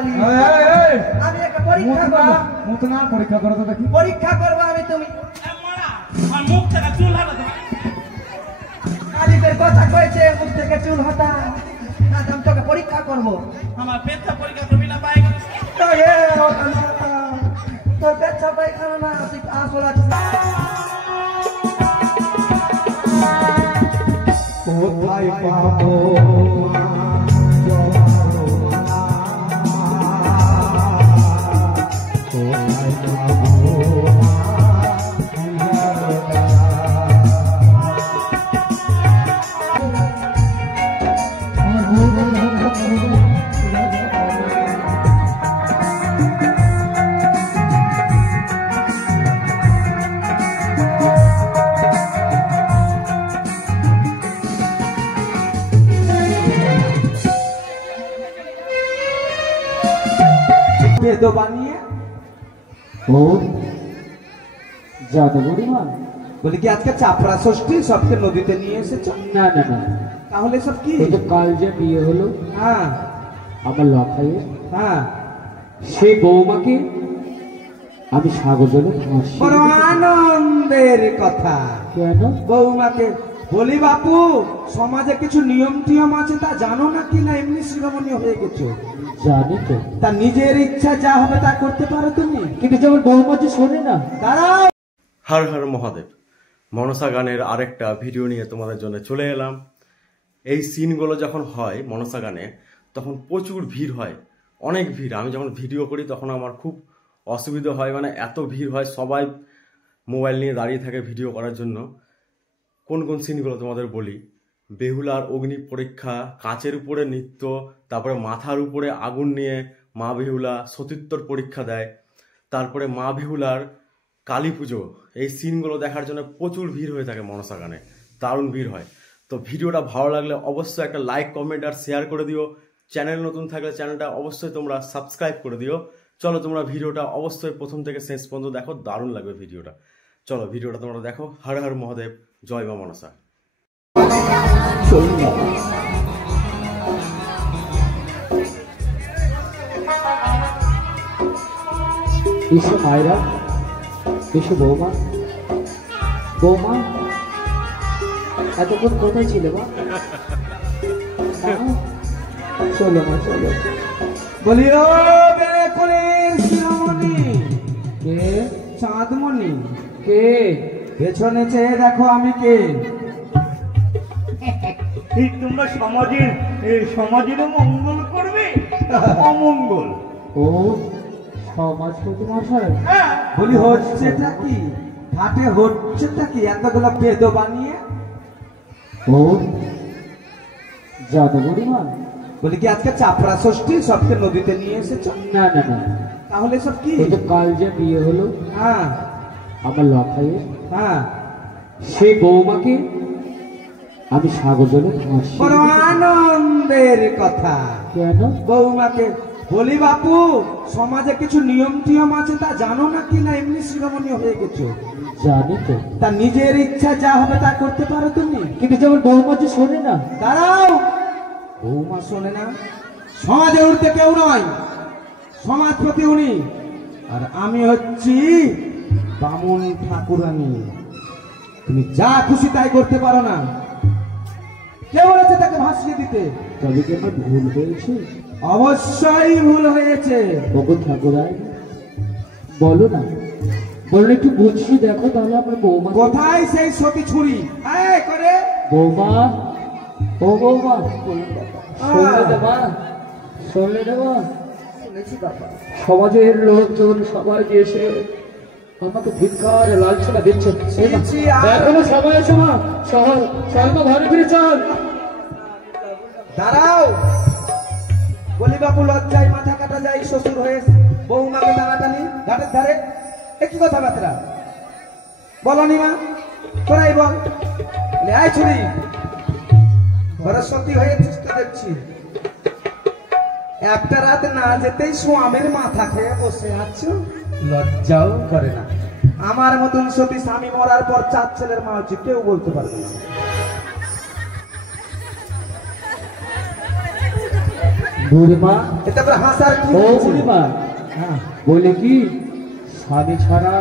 বাঙালি। আমি একটা পরীক্ষা করব। মুতনা পরীক্ষা করো তো দেখি। পরীক্ষা করব আমি তুমি। আমার মুখ থেকে চুল হটাতে। আলিদের কথা কইছে মুখ থেকে চুল হটা। না আমি তোকে পরীক্ষা করব। আমার পেটটা পরীক্ষা করবি না পায়খানা? তো ওটা না। তোর পেটটা পায়খানা না তুই আসল আছিস। কোথায় পাবো বেদো বানিয়ে ও জাদু বুড়িমা বলি কি আজকে চাপড়া ষষ্ঠী সবকে নদীতে নিয়ে এসেছো? না না না, তাহলে সব কি? এই তো কাল যে বিয়ে হলো হ্যাঁ আমার লখাইয়ে, হ্যাঁ সেই বৌমাকে আমি সাগর জলে ভাসিয়ে বড় আনন্দের কথা। কেন? বৌমাকে বলি বাপু সমাজে কিছু নিয়ম টিয়ম আছে তা জানো নাকি না এমনি শিরোমণি হয়ে গেছো? জানি তো, তা নিজের ইচ্ছা যা হবে তা করতে পারো তুমি, কিন্তু যেমন বৌমা যে শোনে না। দাঁড়াও। হর হর মহাদেব মনসা গানের আরেকটা ভিডিও নিয়ে তোমাদের জন্য চলে এলাম। এই সিনগুলো যখন হয় মনসা গানে তখন প্রচুর ভিড় হয়, অনেক ভিড়। আমি যখন ভিডিও করি তখন আমার খুব অসুবিধা হয়, মানে এত ভিড় হয়, সবাই মোবাইল নিয়ে দাঁড়িয়ে থাকে ভিডিও করার জন্য। কোন কোন সিনগুলো তোমাদের বলি। বেহুলার অগ্নি পরীক্ষা, কাচের উপরে নৃত্য, তারপরে মাথার উপরে আগুন নিয়ে মা বেহুলা সতীত্বর পরীক্ষা দেয়, তারপরে মা বেহুলার কালী পুজো। এই সিনগুলো দেখার জন্য প্রচুর ভিড় হয়ে থাকে মনসা গানে, দারুণ ভিড় হয়। তো ভিডিওটা ভালো লাগলে অবশ্যই একটা লাইক কমেন্ট আর শেয়ার করে দিও। চ্যানেল নতুন থাকলে চ্যানেলটা অবশ্যই তোমরা সাবস্ক্রাইব করে দিও। চলো তোমরা ভিডিওটা অবশ্যই প্রথম থেকে শেষ পর্যন্ত দেখো, দারুণ লাগবে ভিডিওটা। চলো ভিডিওটা তোমরা দেখো। হর হর মহাদেব, জয় মা মনসা। এসো মায়েরা, এসো বৌমা। বৌমা এতক্ষণ কোথায় ছিল মা? চলো মা চলো। বলি ও বেকুলের শিরোমণি, কে? চাঁদমণি, কে? পেছনে চেয়ে দেখো আমি কে। তোমরা সমাজেরও মঙ্গল করবে, অমঙ্গল। ও সমাজপতি মশাই, বলি হচ্ছেটা কি? হাটে হচ্ছেটা কি? এতগুলো বেদো বানিয়ে। ও জাদু বুড়িমা বলি কি আজকে চাপড়া ষষ্ঠী সবকে নদীতে নিয়ে এসেছো? না না না, তাহলে সব কি? এই তো কাল যে বিয়ে হলো হ্যাঁ আমার লখাইয়ে, হ্যাঁ সেই বৌমাকে আমি সাগর জলে ভাসিয়ে বড় আনন্দের কথা। কেন? বৌমাকে বলি বাপু সমাজে কিছু নিয়ম টিয়ম আছে তা জানো নাকি না এমনি শিরোমণি হয়ে গেছো? জানি তো, তা নিজের ইচ্ছা যা হবে তা করতে পারো তুমি, কিন্তু যেমন বৌমা যে শোনে না। দাঁড়াও। বৌমা শোনে না? সমাজে উঠতে কেউ নয়, সমাজপতি উনি, আর আমি হচ্ছি বামুন ঠাকুরানী। তুমি যা খুশি তাই করতে পারো না। কে বলেছে তাকে ভাসিয়ে দিতে? তবে কি আমার ভুল হয়েছে? অবশ্যই ভুল হয়েছে। ওগো ঠাকুরাই বলো না, বলো একটু বুঝিয়ে দেখো তাহলে আমার বৌমা। কোথায় সেই সতী ছুরি? এই করে বৌমা, ও বৌমা শুনলে দেবা, শুনলে দেবা। শুনেছি বাবা। সমাজের লোকজন সবাই এসে আমাকে ভিক্ষার লালসা দিচ্ছে। এখনো সবাই এসো মা, সবাই ঘরে ফিরে চল। দাঁড়াও। বলি বাপু লজ্জায় মাথা কাটা যায় শ্বশুর হয়ে বৌমাকে টানাটানি ঘাটের ধারে। একই কথা বার্তা বলনি মা? তোরাই বল। আয় ছুরি, ঘরের সত্যি হয়েছিস তো দেখছি। একটা রাত না যেতেই স্বামীর মাথা খেয়ে বসে আছো, লজ্জাও করে না। আমার মতন সতী স্বামী মরার পর 4 ছেলের মা হচ্ছে, কেউ বলতে পারবে না। বুড়িমা, এতে করে হাসার কি ও আছে? বুড়িমা, হ্যাঁ। বলে কি স্বামী ছাড়া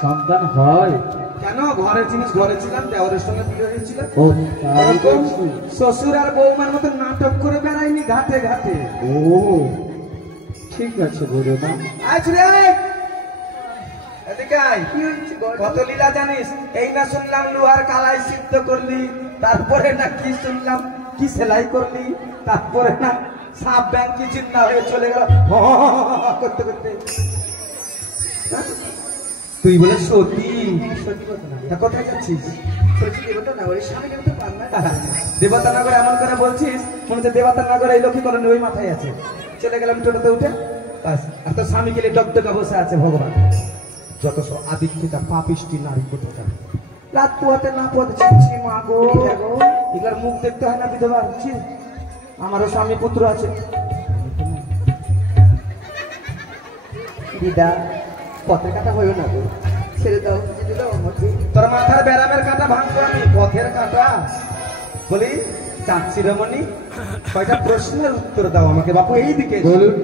সন্তান হয়? কেন ঘরের জিনিস ঘরে ছিলাম, দেওয়ারের সঙ্গে বিয়ে হয়েছিল। ও তাই ওরকম বলছি। শ্বশুর আর বৌমার মতো নাটক করে বেড়াইনি ঘাটে ঘাটে। ও ঠিক আছে বুড়িমা। আজ রে এদিকে আয়। কত লীলা জানিস? এই না শুনলাম লোহার কালাই সিদ্ধ করলি, তারপরে না কি শুনলাম কি সেলাই করলি, তারপরে না সাপ ব্যাংকি চিন্তা হয়ে চলে গেল করতে করতে। হ্যাঁ? তুই বলে সতী, তা কোথায় যাচ্ছিস? দেবতানগর এমন করে বলছিস মনে হচ্ছে দেবতানগর এই লক্ষ্মীকরণ ওই মাথায় আছে। চলে গেলাম টোটোতে উঠে, বাস। আর তোর স্বামী গেলে ডকডকা বসে আছে ভগবান। যত সব আদিত্যতা পাপিষ্টি নারী কোথাকার। রাত পোয়াতে না পোয়াতে ছিছি মা গো, এগুলার মুখ দেখতে হয় না বিধবার? ছি, আমারও স্বামী পুত্র আছে। দিদা পথের কাটা হইও না গো, ছেড়ে দাও, ছেড়ে দাও আমাকে। তোর মাথার ব্যারামের কাঁটা ভাঙবো আমি, পথের কাঁটা। বলি চাচ্ছি রমণী, কয়টা প্রশ্নের উত্তর দাও আমাকে বাপু। এইদিকে বলুন।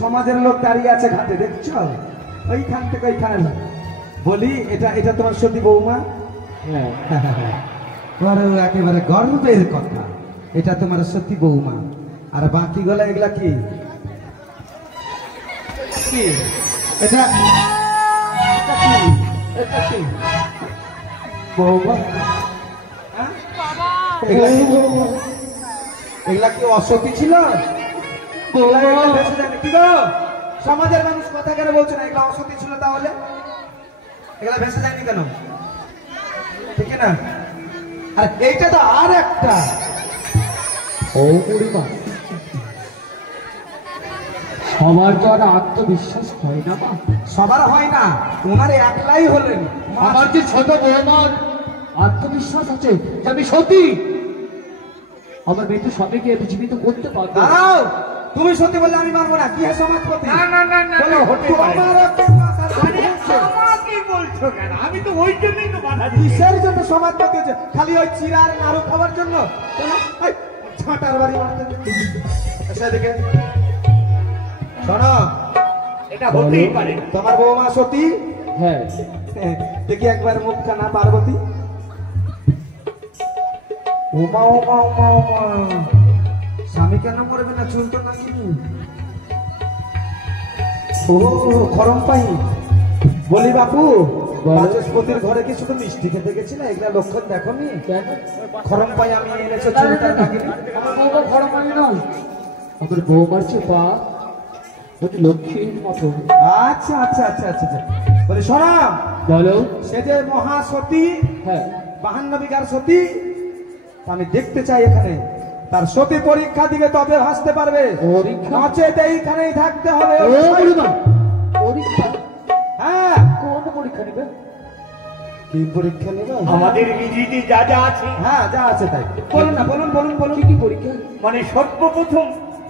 সমাজের লোক দাঁড়িয়ে আছে ঘাটে, দেখছো? ওইখান থেকে ওইখানে না। বলি এটা এটা তোমার সতী বৌমা? হ্যাঁ, বড় একেবারে গর্বের কথা, এটা তোমার সতী বৌমা। আর বাকি গুলা এগুলা কি? কি? এটা এটা কি? এটা কি? বৌমা? হ্যাঁ? এগুলা কি অসতী ছিল? এগুলা ভেসে যায়নি। কি গো? সমাজের মানুষ কথা কেন বলছো না? এগুলা অসতী ছিল তাহলে? এগুলা ভেসে যায়নি কেন? ঠিক না? আর এইটা তো আর একটা। ও বুড়িমা, সবার তো আর আত্মবিশ্বাস হয় না মা। সবার হয় না, ওনার একলাই হলেন। আমার যে ছোট বৌমার আত্মবিশ্বাস আছে যে আমি সতী, আমার মেয়ে তো স্বামীকে জীবিত করতে পারবো। দাঁড়াও, তুমি সত্যি বললে আমি মানবো না। কি হয় সমাজপতি? না না না না, বলো, হতে পারে না। তোমার একটা মাথা আরে ঘুরছে। আমাকে বলছো কেন? আমি তো ওই জন্যই তো বাধা দিচ্ছি। কিসের জন্য সমাজপতি হচ্ছে? খালি ওই চিরার নাড়ু খাবার জন্য? এই, ছাঁটার বাড়ি মারতে। এসো এদিকে। শোনো, এটা হতেই পারে না। তোমার বৌমা সতী? হ্যাঁ, দেখি একবার মুখখানা পার্বতী। ওমা ওমা ওমা ওমা, স্বামী কেন মরবে না? চুল তো নাকি? ও খরম পাই। বলি বাপু, বাচস্পতির ঘরে কি শুধু মিষ্টি খেতে গেছিল? এগুলা লক্ষণ দেখো নি? কেন? খরম পাই আমি এনেছো চুলটার নাকিনি। আমার বৌমা ঘর মানে নয়, আমার বৌমার চেপা ওটি লক্ষ্মীর মতো। আচ্ছা আচ্ছা আচ্ছা আচ্ছা আচ্ছা। বলি শোনা, বলো। সে যে মহাসতী, হ্যাঁ, 52 বিঘার সতী, আমি দেখতে চাই এখানে। তার সতী পরীক্ষা দিবে তবে ভাসতে পারবে, পরীক্ষা? নচেত এইখানেই থাকতে হবে। ও বুড়িমা, পরীক্ষা? হ্যাঁ, কোন পরীক্ষা নেবে? কি পরীক্ষা নেব? আমাদের বিধিতে যা যা আছে, হ্যাঁ, যা আছে তাই বলুন না, বলুন বলুন বলুন। কি কি পরীক্ষা? মানে সর্বপ্রথম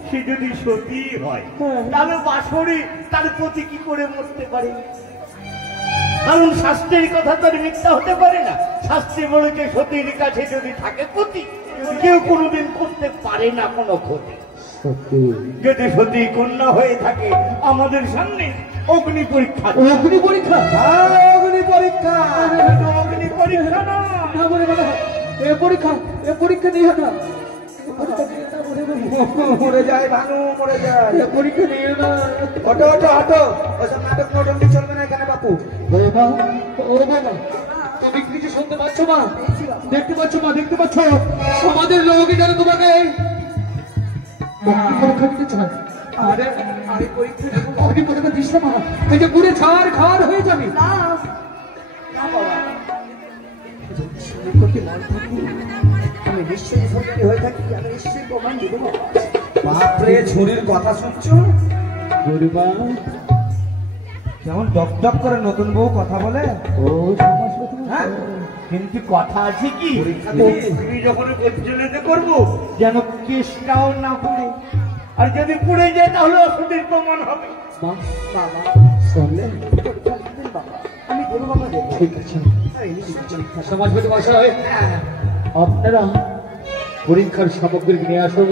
সে যদি সতী হয়, হ্যাঁ। তাহলে বাসরে তার প্রতি কি করে মরতে পারে? কারণ শাস্ত্রের কথা তো আর মিথ্যা হতে পারে না। শাস্ত্রে বলেছে সতীর কাছে যদি থাকে পতি, কেউ কোনোদিন করতে পারে না কোনো ক্ষতি। সত্যি? যদি সতী কন্যা হয়ে থাকে, আমাদের সামনে অগ্নি পরীক্ষা। অগ্নি পরীক্ষা? হ্যাঁ, অগ্নি পরীক্ষা। কিন্তু অগ্নি পরীক্ষা না, না বলে বলো, এ পরীক্ষা, এ পরীক্ষা নিও না। এ পরীক্ষা নিও না, বলে বলো। মরে যায় ভানু, মরে যায়। এ পরীক্ষা নিও না। হটো হটো হটো, ওসব নাটক নটঙ্কি চলবে না এখানে বাপু। বৌমা, ও বৌমা, তুমি কি কিছু শুনতে পাচ্ছ মা? দেখতে পাচ্ছ মা? দেখতে পাচ্ছ? সমাজের লোকই যেন তোমাকে অগ্নি পরীক্ষা দিতে চায়। আরে আমি পরীক্ষা দেবো। অগ্নি পরীক্ষা দিস না মা, এই যে পুড়ে ছাড় খাড় হয়ে যাবে। না না বাবা, আমি নিশ্চয়ই সত্যি হয়ে থাকি, আমি নিশ্চয়ই প্রমাণ দিব বাবা। বাপরে, ছুরির কথা শুনছো? বুড়িমা, কেমন ডক ডক করে নতুন বউ কথা বলে। ও সমাজপতি। হ্যাঁ, কিন্তু কথা আছে কি, পরীক্ষা দিবি? অগ্নি যখন প্রজ্বলিত করবো যেন কেসটাও না পড়ে, আর যদি পড়ে যায় তাহলে অসুবিধার প্রমাণ হবে। মা, বাবা শুনলেন? পরীক্ষা দিবেন বাবা, আমি দেবো বাবা, দেবো। ঠিক আছে। এই নিন পরীক্ষা। সমাজপতি মশাই, আপনারা পরীক্ষার সামগ্রী নিয়ে আসুন।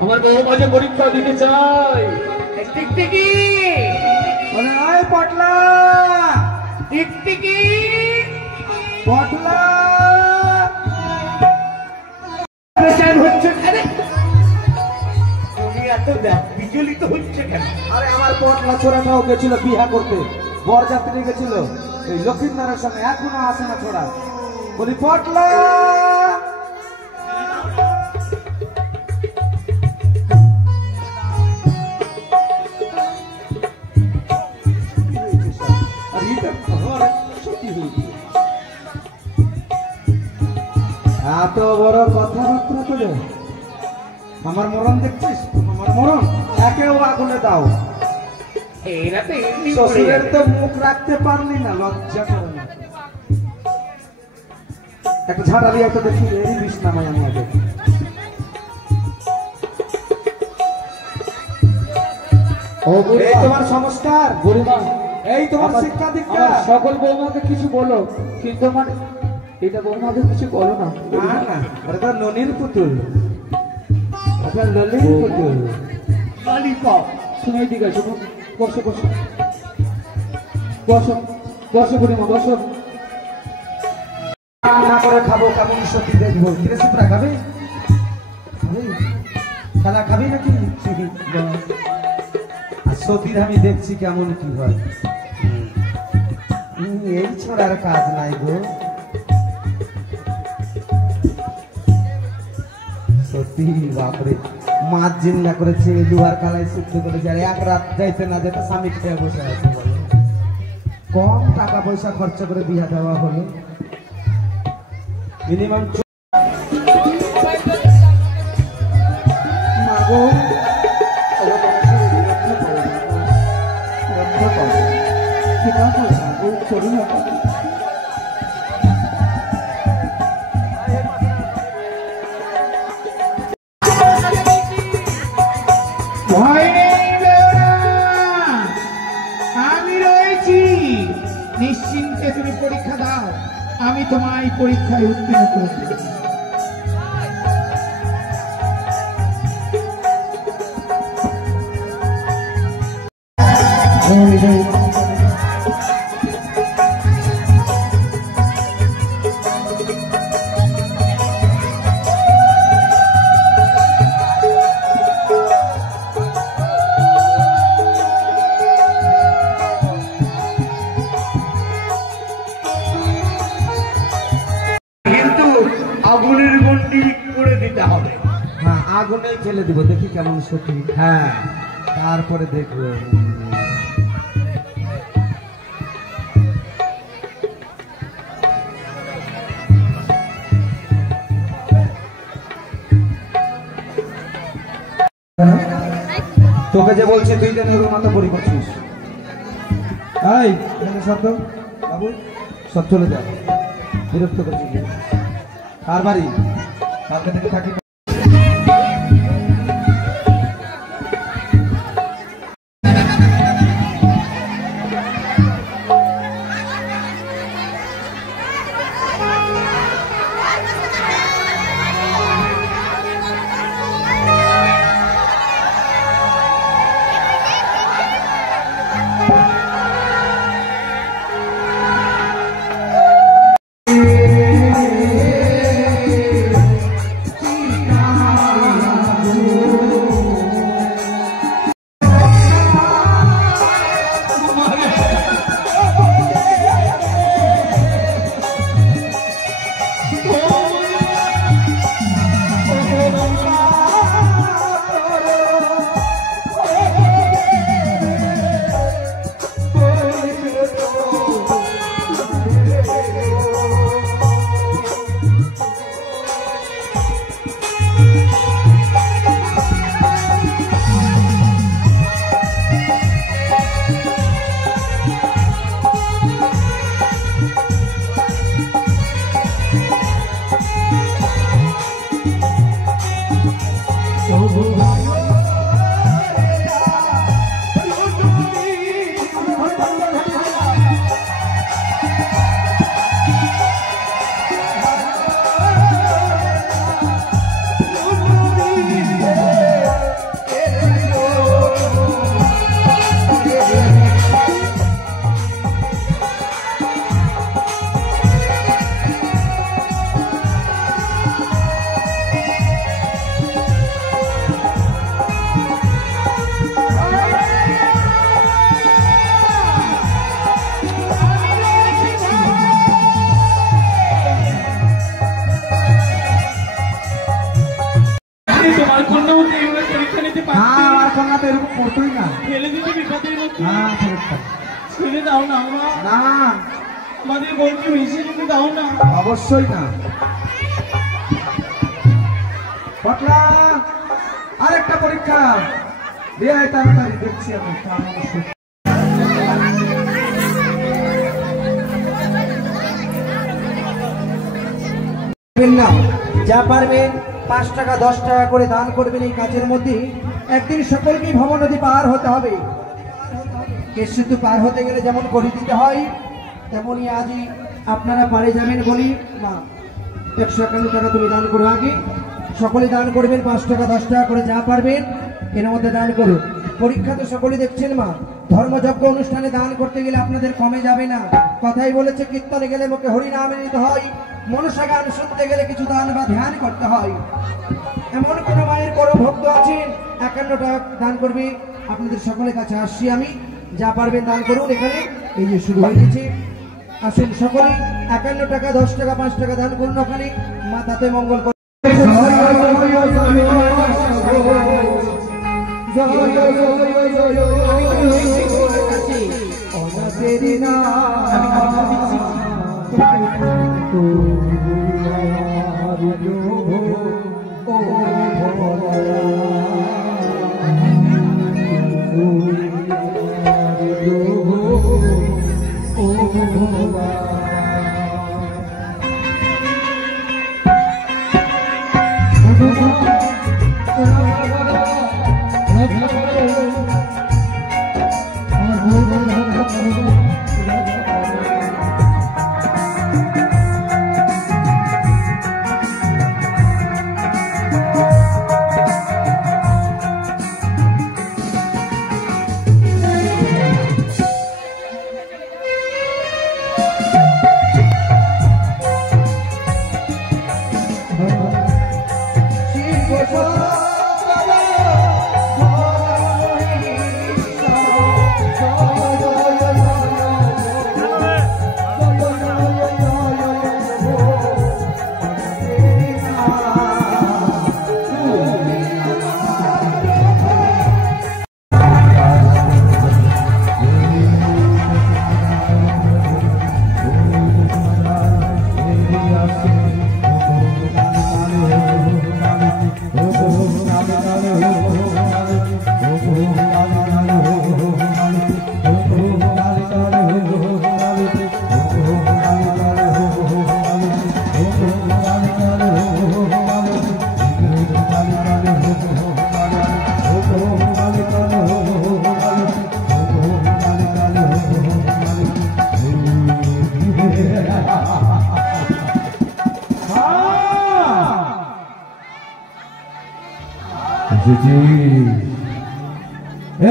আমার বউ মাঝে পরীক্ষা দিতে চাই। টিকটিকি বলে আয় পটলা, টিকটিকি পটলা। বেচার হচ্ছে কেন? তুমি এত বিচলিত হচ্ছে কেন? আরে আমার পটলা ছোড়াটাও গেছিল বিহা করতে, বরযাত্রী গেছিল এই লক্ষ্মীনারায়ণের সঙ্গে, এখনো আসে না ছোড়া। বলি পটলা, এত বড় কথাবার্তা করে আমার মরণ দেখছিস? আমার মরণ একেও আগুনে দাও। এরা তো এমনি শ্বশুরের তো মুখ রাখতে পারলি না, লজ্জা করে না। একটা ঝাঁটা দিয়ে একটা দেখি এই বিষ নামাই আমি আগে। এই তোমার সংস্কার, বুড়িমা, এই তোমার আমার- শিক্ষা দীক্ষা। আমার সকল বৌমাকে কিছু বলো, কিন্তু আমার এটা বৌমাকে কিছু বলো না। না না, ওটা তো ননির পুতুল, ওটা ললির পুতুল। ললিপপ। তুমি ঠিক আছে, বসো বসো বসো বসো বুড়িমা বসো। রান্না করে খাবো, কেমন সত্যি দেখবো। কিরে সুপ্রা খাবে? খালা খাবি নাকি? আর সতীর আমি দেখছি কেমন কি হয়। এই ছোড়ার কাজ নাই গো। সত্যি বাপরে, মাছ জিন্দা করেছে, লোহার কালাই শুদ্ধ করেছে, আর এক রাত যাইতে না যেতে স্বামী খেয়ে বসে আছে। বলো, কম টাকা পয়সা খরচা করে বিয়া দেওয়া হলো, মিনিমাম। ভয় নেই বেওরা, আমি রয়েছি। নিশ্চিন্তে তুমি পরীক্ষা দাও, আমি তোমায় পরীক্ষায় উত্তীর্ণ করে দেব। কিন্তু আগুনের গন্ডি করে দিতে হবে। হ্যাঁ, আগুনেই ফেলে দিব, দেখি কেমন সত্যি। হ্যাঁ, তারপরে দেখবো। তোকে যে বলছি তুই যেন ওর মাথা পরি করছিস। এই এখানে সব তো বাবু সব চলে যা, বিরক্ত করছিস। আর বাড়ি কালকে থেকে থাকি। করতোই না। ফেলে দিতে বিপদের মধ্যে হ্যাঁ ফেরত ছেড়ে দাও না মা, না আমাদের বোনকে মিশিয়ে দিতে দাও না। অবশ্যই না। পটলা আরেকটা পরীক্ষা দিয়ে আয় তাড়াতাড়ি, দেখছি আমি না। যা পারবেন 5 টাকা 10 টাকা করে দান করবেন। এই কাজের মধ্যে একদিন সকলকেই ভবন নদী পার হতে হবে। কেশিতু পার হতে গেলে যেমন করে দিতে হয়, তেমনই আজই আপনারা পারে যাবেন বলি না। 151 টাকা তুমি দান করো। আগে সকলে দান করবেন 5 টাকা 10 টাকা করে, যা পারবেন এর মধ্যে দান করুন। পরীক্ষা তো সকলে দেখছেন মা, ধর্মযজ্ঞ অনুষ্ঠানে দান করতে গেলে আপনাদের কমে যাবে না। কথাই বলেছে কীর্তনে গেলে মুখে হরিনাম নিতে হয়, মনসা গান শুনতে গেলে কিছু দান বা ধ্যান করতে হয়। এমন কোন মায়ের বড় ভক্ত আছেন 51 টাকা দান করবে? আপনাদের সকলের কাছে আসছি আমি, যা পারবেন দান করুন। এখানে এই যে শুরু হয়ে গেছে, আসুন সকলে 51 টাকা 10 টাকা 5 টাকা দান করুন। ওখানে মা তাতে মঙ্গল করুন।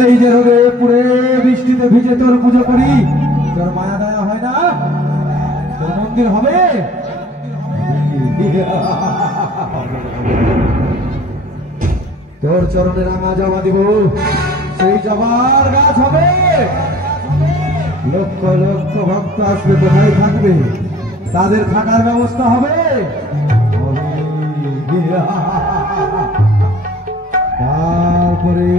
এই যে রোদে পুরে বৃষ্টিতে ভিজে তোর পুজো করি, তোর মায়া দয়া হয় না? তোর মন্দির হবে? তোর চরণে রাঙা জবা দিব, সেই জবার গাছ হবে। লক্ষ লক্ষ ভক্ত আসবে, কোথায় থাকবে? তাদের থাকার ব্যবস্থা হবে। তারপরে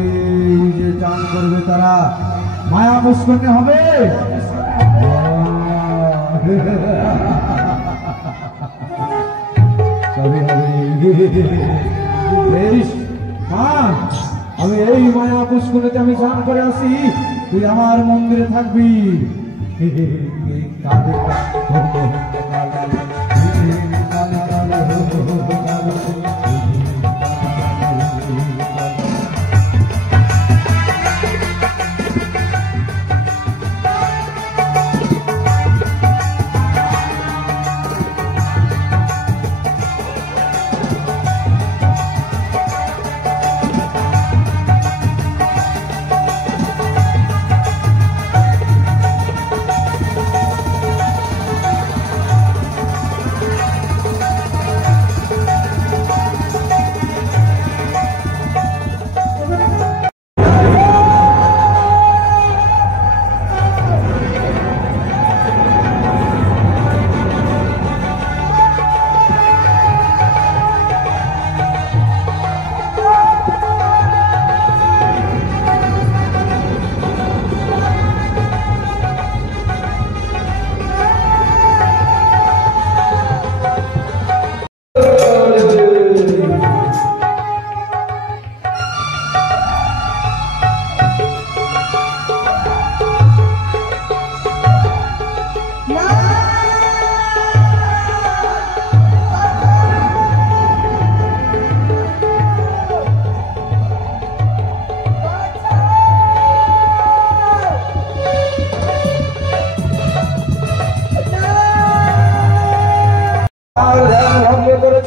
যে চান করবে তারা মায়া মুস্কনে হবে। সবই হবে। বেশ মা, আমি এই মায়া পুষ্করেতে আমি স্নান করে আসি, তুই আমার মন্দিরে থাকবি।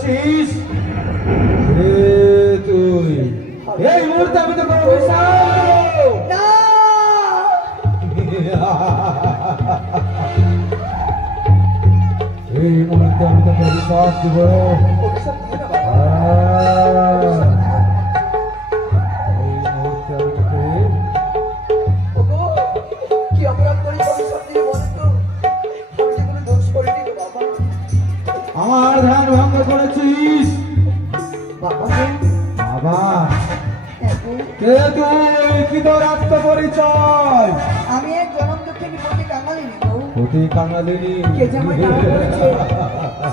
ডেকেছিস তুই এই মুহূর্তে আমি তোকে অভিশাপ দেব। এই মুহূর্তে আমি তোকে অভিশাপ দেব। আমার ধ্যান ভঙ্গ করেছিস বাবা। কে তুই? কি তোর আত্মপরিচয়? আমি এক জনম দুঃখিনী প্রতি কাঙালিনী গো। প্রতি কাঙালিনী কে যে আমায় দান করেছে,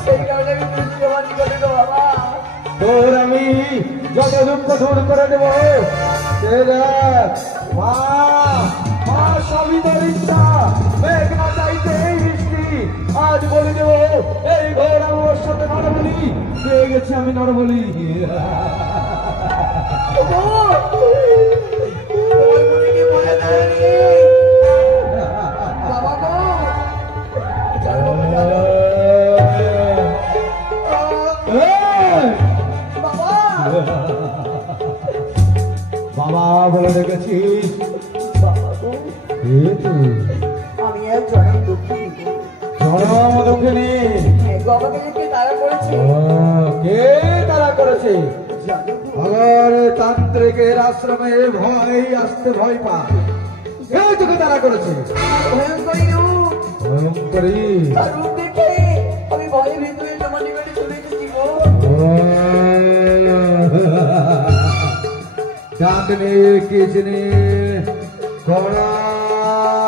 সেই কারণে আমি মৃত্যুবরণ করে গো বাবা। তোর আমি যত দুঃখ দূর করে দেব। মা মা সবিতার ইচ্ছা মেঘ না চাইতে এই বৃষ্টি আজ বলে দেব। এই ঘর আমার সাথে নরবলি পেয়ে গেছি আমি নরবলি। বাবা গো, বাবা বলে দেখেছিস আমি এক জনম দুঃখিনী গো। জনম দুঃখিনী বাবাকে যে কে তারা করেছে কে তারা করেছে? জানো গো? আবার তান্ত্রিকের আশ্রমে ভয় আসতে ভয় পায়। কে তোকে তারা করেছে? ভয়ঙ্করী রূপ, ভয়ঙ্করী তার রূপ দেখে আমি ভয়ে ভেতরে তোমার নিকটে চলে এসেছি গো। ডাকনে কিচনে কড়া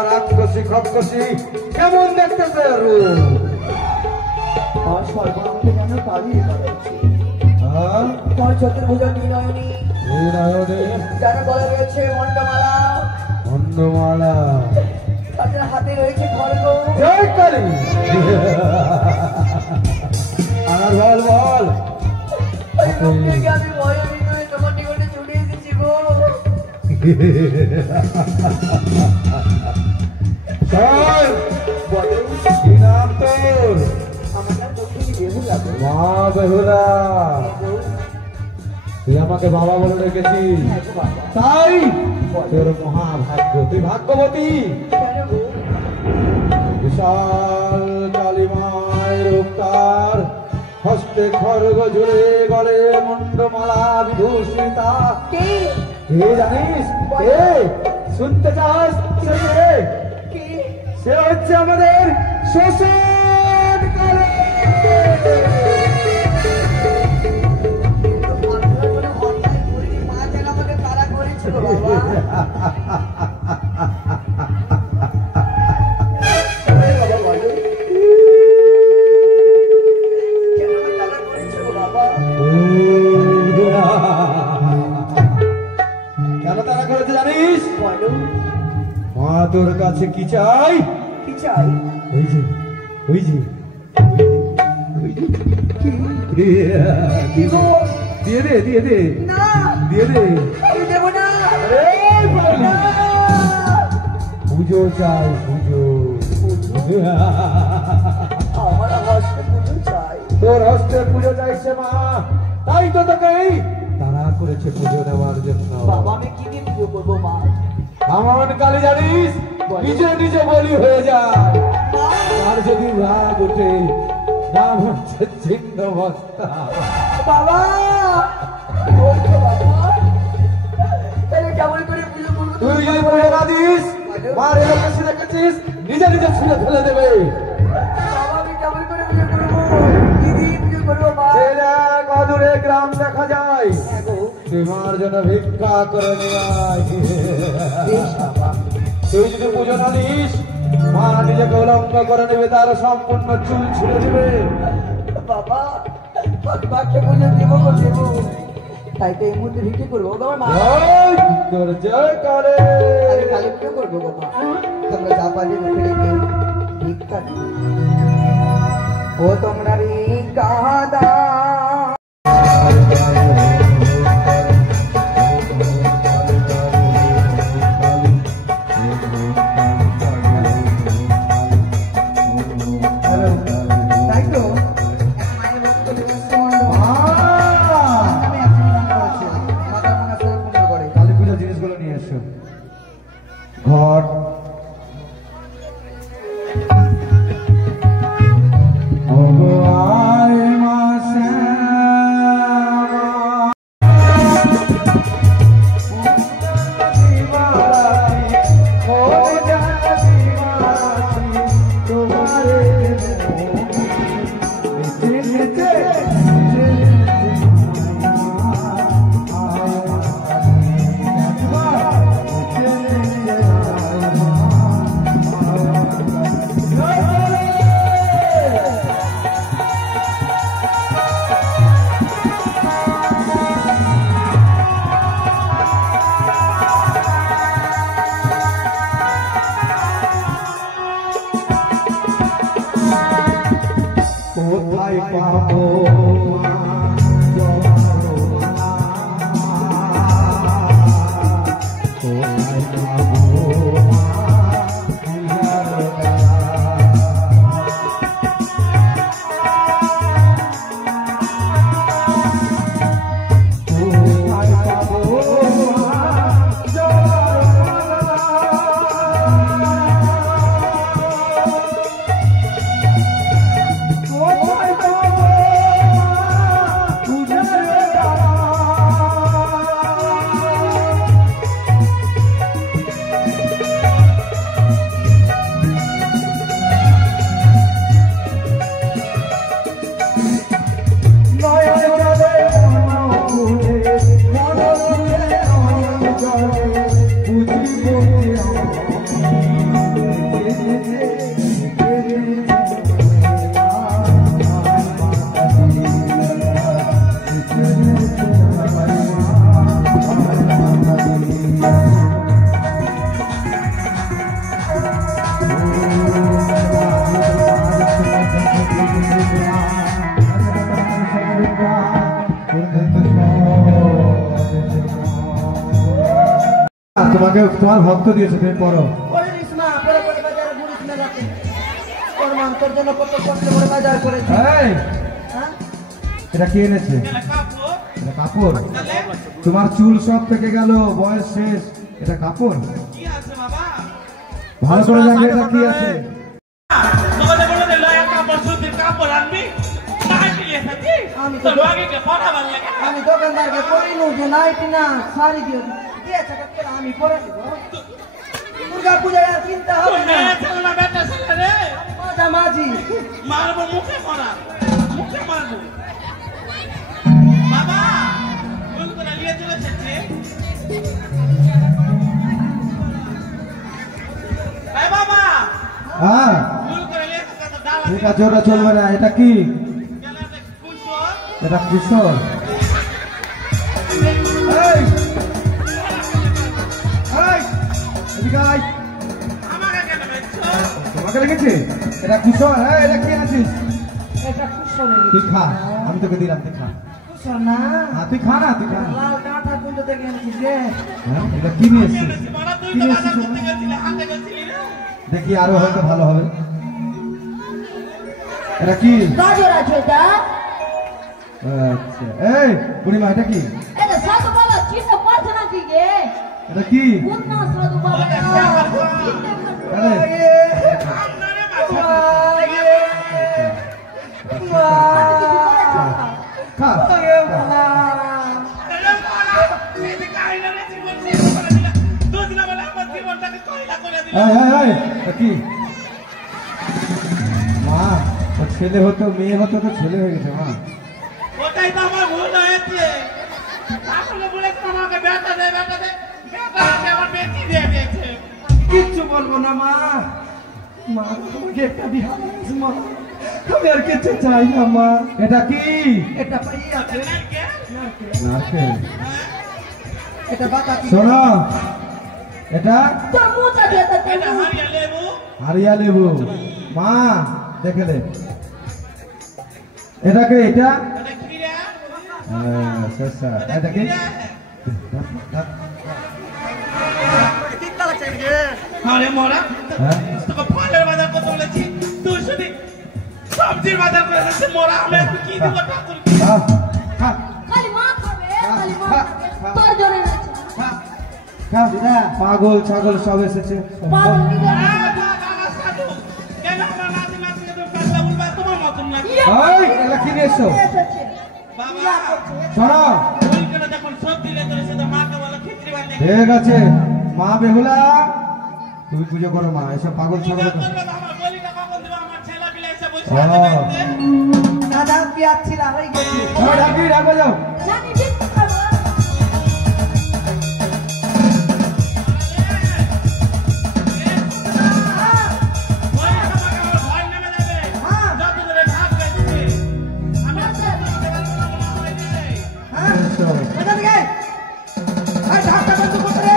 রাক্ষসী খক্ষসী কেমন দেখতেছে রূপ? আর সর্বাঙ্গে যেন তাড়িয়ে বেড়াচ্ছে। তোমার চতুর্ভুজা নীলনয়নী, যেন গলা রয়েছে মন্ডমালা, অন্নমালা তাদের হাতে রয়েছে খড়গ। জয় কালী। আমার বল বল ওই রূপ দেখে আমি ভয়ে ভেতরে তোমার নিকটে ছুটে এসেছি গো। চল কি নাম তোর? আমার নাম দক্ষিণী বেহুলা গো। মা বেহুলা তুই আমাকে বাবা বলে রেখেছিস, হ্যাঁ গো বাবা। তাই তোর মহাভাগ্য, তুই ভাগ্যবতী। কেন গো? বিশাল কালিমায় রূপতার, হস্তে খড়গ জুড়ে গলে মুন্ডমালা বিভূষিতা। কে? কে জানিস? কে শুনতে চাস? সে কে? কে? সে হচ্ছে আমাদের শ্বশুর কালী। আপনারা কোনো অন্যায় করিনি, মা যেন আমাকে তাড়া করেছে গো বাবা। ওরে বাবা বলো, কেন আমাকে তাড়া করেছে গো বাবা? কেন তারা করেছে জানিস? বলো, মা তোর কাছে কি চাই? কি চাই? ওই যে ওই যে কি গো? দিয়ে দে দিয়ে দে না, দিয়ে দে। আমি দেবো না। না। পুজো চাই পুজো। আমার হস্তে পুজো চাই। তোর হস্তে পুজো চাইছে মা, তাই তো তোকে তারা করেছে পুজো দেওয়ার জন্য। বাবা আমি কি দিয়ে পুজো করবো মা? আমার কালী জানিস নিজে নিজে বলি হয়ে যায়। আর যদি রাগ ওঠে নাম হচ্ছে ছিন্ন বস্তা। বাবা কি বলছো বাবা? তাহলে কেমন করে পুজো করবো? তুই যদি পুজো না দিস মার এলাকা শুনে দেখেছিস নিজে নিজে ছুঁড়ে ফেলে দেবে। বাবা আমি কেমন করে পুজো করবো? কি দিয়ে পুজো করবো মা? সে দেখ অদূরে গ্রাম দেখা যায়, হ্যাঁ গো, তোমার জন্য ভিক্ষা করে নিয়ে আয়। বেশ বাবা। তুই যদি পুজো না দিস মা নিজেকে উলঙ্গ করে নেবে, তার সম্পূর্ণ চুল ছিঁড়ে দেবে। বাবা আমি বাক্যে পুজো দেবো গো দেবো, তাই তো এই মুহূর্তে ভিক্ষে করবো গো আমার মা। জয় তোর জয় করে। আমি কালী পুজো করবো গো মা। তোমরা যা পারবে মুখে রেখে ভিক্ষা দিও। ও তোমরা ভিক্ষা দাও। তাই তো এক মায়ের ভক্ত ঘট কোথায় পাবো কোথায় পাবো তোমাকে তোমার ভক্ত দিয়েছে তুমি পড়ো করিস না পরে পরে বাজারে ঘুরিস না রাতে তোর মান তোর জন্য কত কষ্ট করে বাজার করেছি এই হ্যাঁ এটা কে এনেছে এটা কাপড় তোমার চুল সব থেকে গেল বয়স শেষ এটা কাপড় ভালো করে জানলে এটা কি আছে আমি দোকানদারকে করিনু যে নাইটি না শাড়ি দিও দিয়েছে আমি পরে দিব দুর্গা পূজায় আর চিন্তা হবে না মাঝামাঝি মারবো মুখে মারা মুখে মারবো বাবা ভুল করে নিয়ে চলে এসেছে বাবা হ্যাঁ ভুল করে নিয়ে এসেছে দাঁড়া ঠিক আছে ওটা চলবে না এটা কি এটা কুশল এই এই এদিকে আয় আমাকে কেন বলছো তোমাকে লেগেছে এটা কুশল হ্যাঁ এটা কি আছিস এটা কুশলের তুই খা আমি তোকে দিলাম তুই খা কুশল না হ্যাঁ তুই খা না তুই খা লাল কাঁটা কুঞ্জ থেকে এনেছিস রে হ্যাঁ এটা কি নিয়ে এসছিস বড় তুই তো বাজার করতে গেছিলি হাতে গেছিলি না দেখি আরো হয়তো ভালো হবে এটা কি গাজর আছে এটা আচ্ছা এই বুড়িমা এটা কি এটা সাধু বাবা চিনতে পারছো না কি গে এটা কি কোন না সাধু বাবা আরে খা এই এই এই এটা কি মা ও ছেলে হতো মেয়ে হতো তো ছেলে হয়ে গেছে মা ওটাই তো আমার ভুল হয়েছে তাহলে বলে তোমাকে বেটা দে বেটা আমার বেটি দিয়ে দিয়েছে কিচ্ছু বলবো না মা মা তোমাকে একটা বিহার মা আমি আর কিছু চাই না মা এটা কি এটা পাই আছে নারকেল এটা বাতাবি শোনো এটা তোর মুটা দিয়ে এটা তো হারিয়া লেবু হারিয়া লেবু মা দেখলে এটা কে এটা এটা খিরা শেষা এটা কি আরে মোরা হ্যাঁ তোকে ফলের বাজার করতে বলেছি তুই শুধু সবজির বাজার করে দিচ্ছি মোরা আমি একটু কি দিব ঠাকুর খা খা খালি মা খাবে খালি মা খা, খাবে খা। তোর জন্য আছে খা পাগল ছাগল সব এসেছে। পাগল কি করে? কেন আমার নাতি নাতিকে তো পাল্টা বলবা তোমার মতন নাকি? এই, এলা কি নিয়ে এসছো? এসেছে। বাবা শোনো, ওই করে যখন সব দিলে তোর সাথে মাকে বলে খিচড়ি বানিয়ে ঠিক আছে মা বেহুলা, তুমি পুজো করো মা, এসব পাগল ছাগল করবে আমার বলিটা কখন দেব আমার ছেলে পিলে এসে বসে ও। আছে বাড়িতে। দাদা কি আছিলা হয়ে গেছে ঢাকি ঢাকা যাও। জানি বিক্রি খাবো। ভয় আমাকে আমার ভয় নেমে যাবে। যত দূরে ঢাক গেছে আমি তোমাকে বলবো না হয় রে। হ্যাঁ কোথা থেকে এই ঢাকটা বন্ধ করতে রে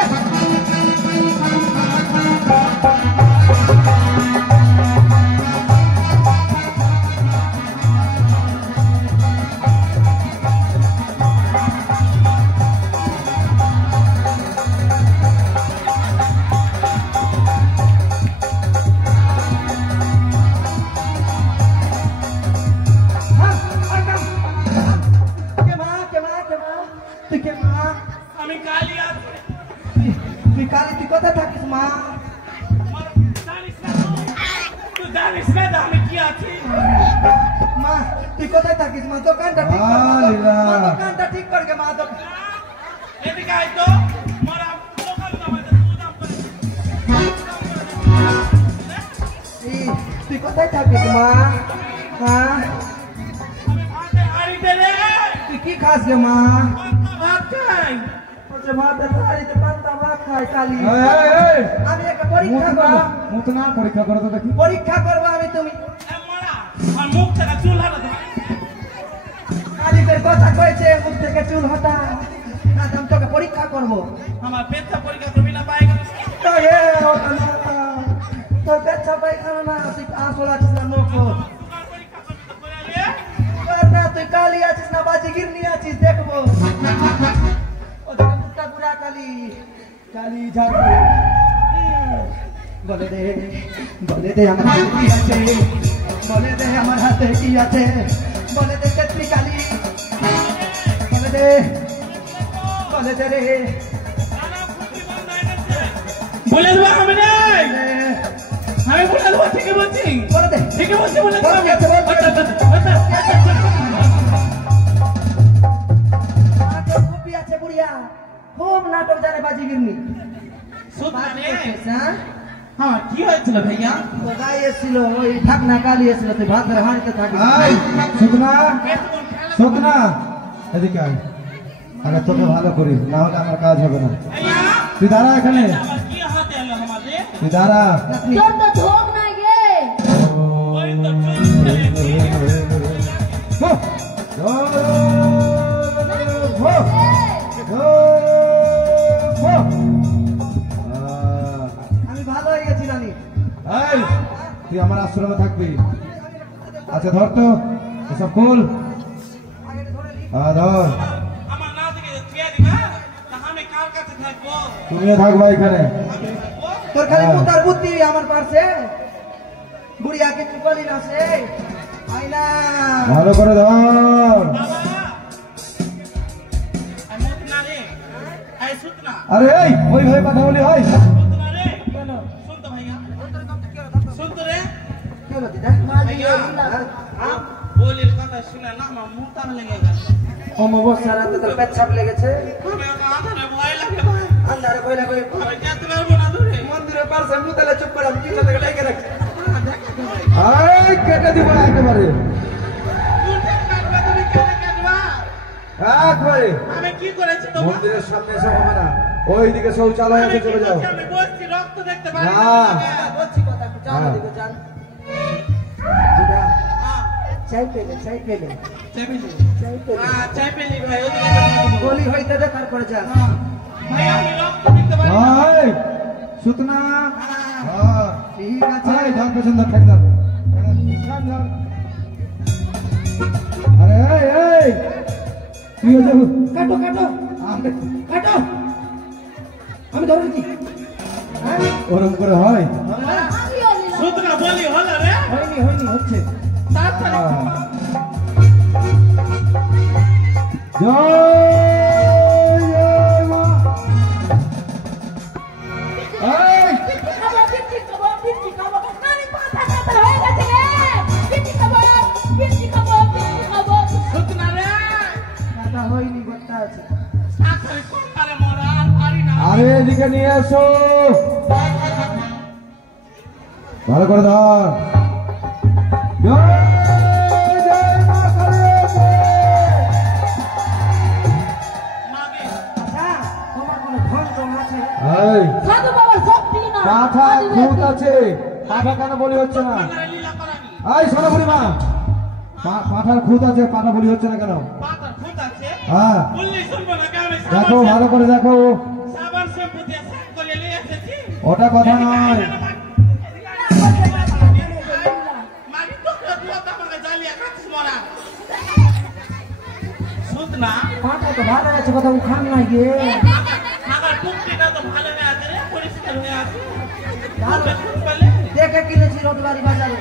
তুই কে মা আমি কালি আছি তুই কালি তুই কোথায় থাকিস মা জানিস না তুই জানিস না যে আমি কি আছি মা তুই কোথায় থাকিস মা দোকানটা ঠিক কর মা, লীলা। মা, দোকানটা ঠিক কর গে মা দোকান এদিকে আয় তো মোরা দোকান নামাইতে দাম করে তুই কোথায় থাকিস মা হ্যাঁ আমি ভাতে হাড়িতে রে তুই কি খাস গে মা ভাত খাই বলছে ভাতের হাড়িতে পান্তা ভাত খাই কালি এই, এই, এই, আমি একটা পরীক্ষা মুতনা, করবো মুতনা, পরীক্ষা করো তো দেখি। পরীক্ষা করবো আমি তুমি এ মোরা আর মুখ থেকে চুল হারা ধরে কালিদের কথা কয়েছে মুখ থেকে চুল হটা না আমি তোকে পরীক্ষা করবো আমার পেটটা পরীক্ষা করবি না পাই গেল তো এ ওটা না তোর পেচ্ছা পায়খানা না তুই আসল আছিস না নখ পরীক্ষা করবি তো করে আলিয়ে কর না তুই কালি আছিস না বাজি গিরনি আছিস দেখবো ওদিকে মুখটা পুরা কালি কালি ঝাড়ু বলে দে আমার হাতে কি আছে বলে দে আমার হাতে কি আছে বলে দে কেতলি কালি বলে দে রে বলে দেবো আমি নাই আমি বলে দেবো ঠিকই বলছি বলে দে ঠিকই বলছি বলে দেবো বলে আমি। দে, বলে দে। আচ্ছা, আচ্ছা, আচ্ছা, আচ্ছা। নাটক খুবই আছে বুড়িয়া খুব নাটক জানে বাজি গিরনি সুতরাং হ্যাঁ হ্যাঁ কি হয়েছিল ভাইয়া তো গাই এসেছিল ওই ঠাকনা কালি এসেছিল তুই ভাতের হাঁড়িতে থাকি এই, সুতনা, সুতনা, এদিকে আয়। আগে তোকে ভালো করি, না হলে আমার কাজ হবে না। ভাইয়া তুই দাঁড়া এখানে, আবার কি হাতে এলো আমাদের তুই দাঁড়া। তোর তো ঢোক নাই গে। ওই তো চলছে হো, হো, হো, হো, হো। আমি ভালো হয়ে গেছি রানী এই, তুই আমার আশ্রমে থাকবি। আচ্ছা ধর তো এসব ফুল, ধর। আমার না থেকে দিয়ে দিবা তা আমি কার কাছে থাকবো তুমিও থাকবা এখানে। তোর খালি হ্যাঁ। মুতার বুদ্ধি আমার পাশে বুড়িয়া কিছু বলি না সে আইনা ভালো করে ধর। বাবা আমি মুতনা রে আই সুতনা আরে এই, ওইভাবে কথা বলি হয়? সুতনা রে শুন তো ভাইয়া শুন তো রে কি হলো দিদা ভাইয়া বলির কথা শুনে না আমার মুতার লেগে গেছে অমাবস্যা রাতে তোর পেচ্ছাপ লেগেছে আমি আধারে ভয় লাগে ভাই আন্ধারে কইলা কই আমি যেতে পারবো না দূরে মন্দিরের পাশে মুতালে চুপ করে আমি কিছু থেকে ডেকে রাখছি এই, কেটে দিব না একেবারে, দুটো কাটবা তুমি কেটে কাটবা একবারে। আমি কি করেছি তোমার মন্দিরের সামনে এসব হবে না, ওইদিকে শৌচালয় আছে, চলে যাও। আমি বসছি রক্ত দেখতে পারি না। বলছি কথা একটু চাল হ্যাঁ। দিকে চাল দিদা চাই পেলে চাই পেলে চাই পেলে চাই পেলি ভাই ওদিকে যাবো। গলি হইতে দে তারপরে যা ভাই আমি রক্ত দেখতে পারি না। এই, সুতনা, ধর। ঠিক আছে এই, ধর পেছন ধর, ঠেক ধর। ধর, ধর। আরে এই, এই, কি হয়েছে? কাটো কাটো আরে, কাটো আমি ধরেছি ওরম করে হয়? আমিও নিলাম। সুতরাং বলি হলো রে হয়নি হয়নি হচ্ছে তাড়াতাড়ি জয় জয় মা। পিঠে নিয়ে এসো। ভালো করে ধর। জয় জয় মা কালী। তোমার কোনো ধন জম আছে? এই সাধু বাবা সব ঠিক না পাঠা খুঁত আছে, পাঠা কেন বলি হচ্ছে না? এই শোনো বুড়িমা, পাঠার খুঁত আছে, পাঠা বলি হচ্ছে না কেন? হ্যাঁ দেখো, ভালো করে দেখো, ওটা কথা নয়। পাটা তো ভালো আছে, কথা খান নাই গে। দেখে কিনেছি রোডবাড়ি বাজারে।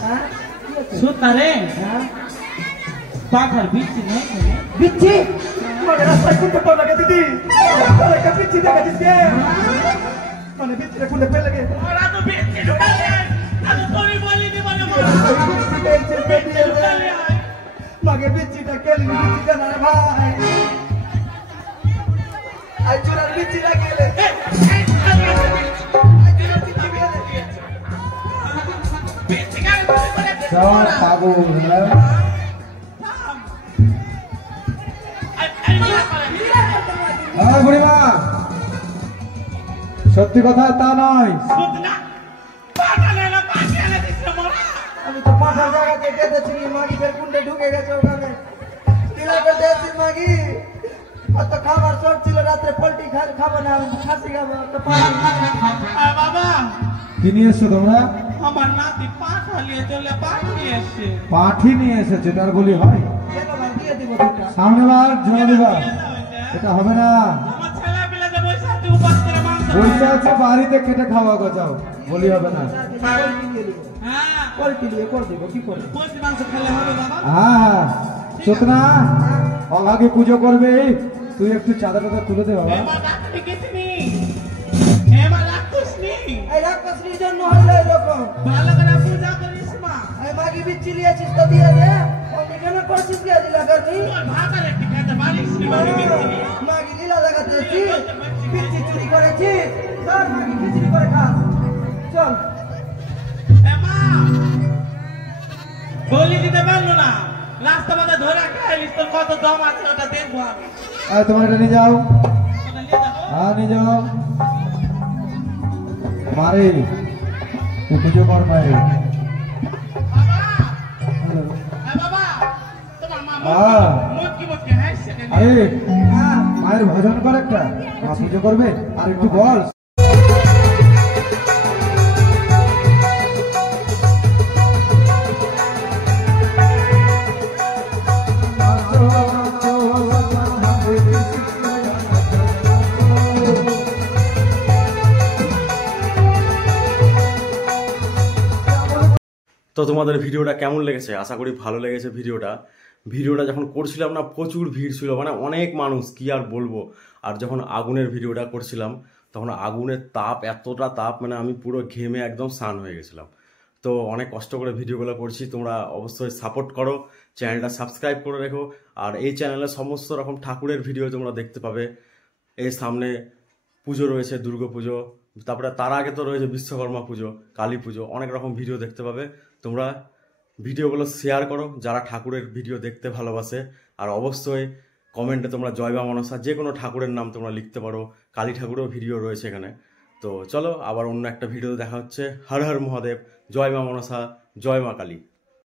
হ্যাঁ সুতারে হ্যাঁ পাখার বিচ্ছি নেই বিচ্ছি মানে রাস্তায় কুটে পড়ে লাগে দিদি, বিচ্ছি দেখা দিচ্ছে মানে বিচ্ছিটা কুটে ফেলে গে। ওরা তো বিচ্ছি ঢুকালে আমি তোরে বলিনি বলে মাগে বিচ্ছিটা কেলি, বিচ্ছিটা না রে ভাই, আই চুরার বিচ্ছিটা গেলে সব পাগল। হ্যাঁ বুড়িমা, সত্যি কথা তা নয়। আমি তো পাঠার জায়গাতে গেতেছি, মাগি ফের কুন্ডে ঢুকে গেছে ওখানে। কিলাকে দিয়েছি মাগি, অত খাবার সব ছিল, রাত্রে পোল্ট্রি খাবো না, খাসি খাবো তো বাবা কি নিয়ে এসছো তোমরা? আমার নাতি পাঠা নিয়ে চলে পাঠিয়ে এসছে। পাঠি নিয়ে এসেছে, তার বলি হয়? দিয়ে দিব দুটা। সামনে বার জমা দিবা, এটা হবে না। আমার ছেলে পিলে যে বসে আছে উপাস করে মাংস পয়সা আছে বাড়িতে খেটে খাওয়া গজাও, বলি হবে না। পোল্ট্রি দিয়ে দিব, হ্যাঁ পোল্ট্রি দিয়ে করে দিব, কি করে? পোস্ট মাংস খেলে হবে বাবা। হ্যাঁ চোতনা, অভাগে পুজো করবে, তুই একটু চাঁদা টাদা তুলে দে বাবা। এবার রাখতে গেছিনি, এবার রাখতিসনি, এই রাক্ষসীর জন্য হইলো এরকম। ভালো করে পূজা করিস মা। এই মাগি বিচ্ছি লিয়েছিস তো দিয়ে দে, ওকে কেন করছিস কে দিলা করবি? তোর ভাগার একটি খেতে পারিস নি বাড়ি গেছিনি। মাগি লীলা দেখাতে এসেছিস, বিচ্ছি চুরি করেছিস, চল মাগি খিচুড়ি করে খা, চল। এ মা বলি দিতে পারলো না, রাস্তা মাথা ধরে খাইলিস, তোর কত দম আছে ওটা দেখবো আমি। তোমার এটা নিয়ে যাও। ওটা নিয়ে যাবো। হ্যাঁ নিয়ে যাও। মারে তুই পুজো কর মারে। বাবা তোমার মা হ্যাঁ। মুটকি মুটকি হাসছে কেন? আরে মায়ের ভজন কর একটা, মা পুজো করবে, আর একটু বল। তো তোমাদের ভিডিওটা কেমন লেগেছে? আশা করি ভালো লেগেছে ভিডিওটা যখন করছিলাম না প্রচুর ভিড় ছিল, মানে অনেক মানুষ, কি আর বলবো। আর যখন আগুনের ভিডিওটা করছিলাম তখন আগুনের তাপ, এতটা তাপ, মানে আমি পুরো ঘেমে একদম স্নান হয়ে গেছিলাম। তো অনেক কষ্ট করে ভিডিওগুলো করছি, তোমরা অবশ্যই সাপোর্ট করো, চ্যানেলটা সাবস্ক্রাইব করে রেখো। আর এই চ্যানেলে সমস্ত রকম ঠাকুরের ভিডিও তোমরা দেখতে পাবে। এই সামনে পুজো রয়েছে, দুর্গা পুজো, তারপরে তার আগে তো রয়েছে বিশ্বকর্মা পুজো, কালী পুজো, অনেক রকম ভিডিও দেখতে পাবে। তোমরা ভিডিওগুলো শেয়ার করো যারা ঠাকুরের ভিডিও দেখতে ভালোবাসে। আর অবশ্যই কমেন্টে তোমরা জয় মা মনসা যে কোনো ঠাকুরের নাম তোমরা লিখতে পারো, কালী ঠাকুরেরও ভিডিও রয়েছে এখানে। তো চলো আবার অন্য একটা ভিডিও দেখা হচ্ছে। হর হর মহাদেব, জয় মা মনসা, জয় মা কালী।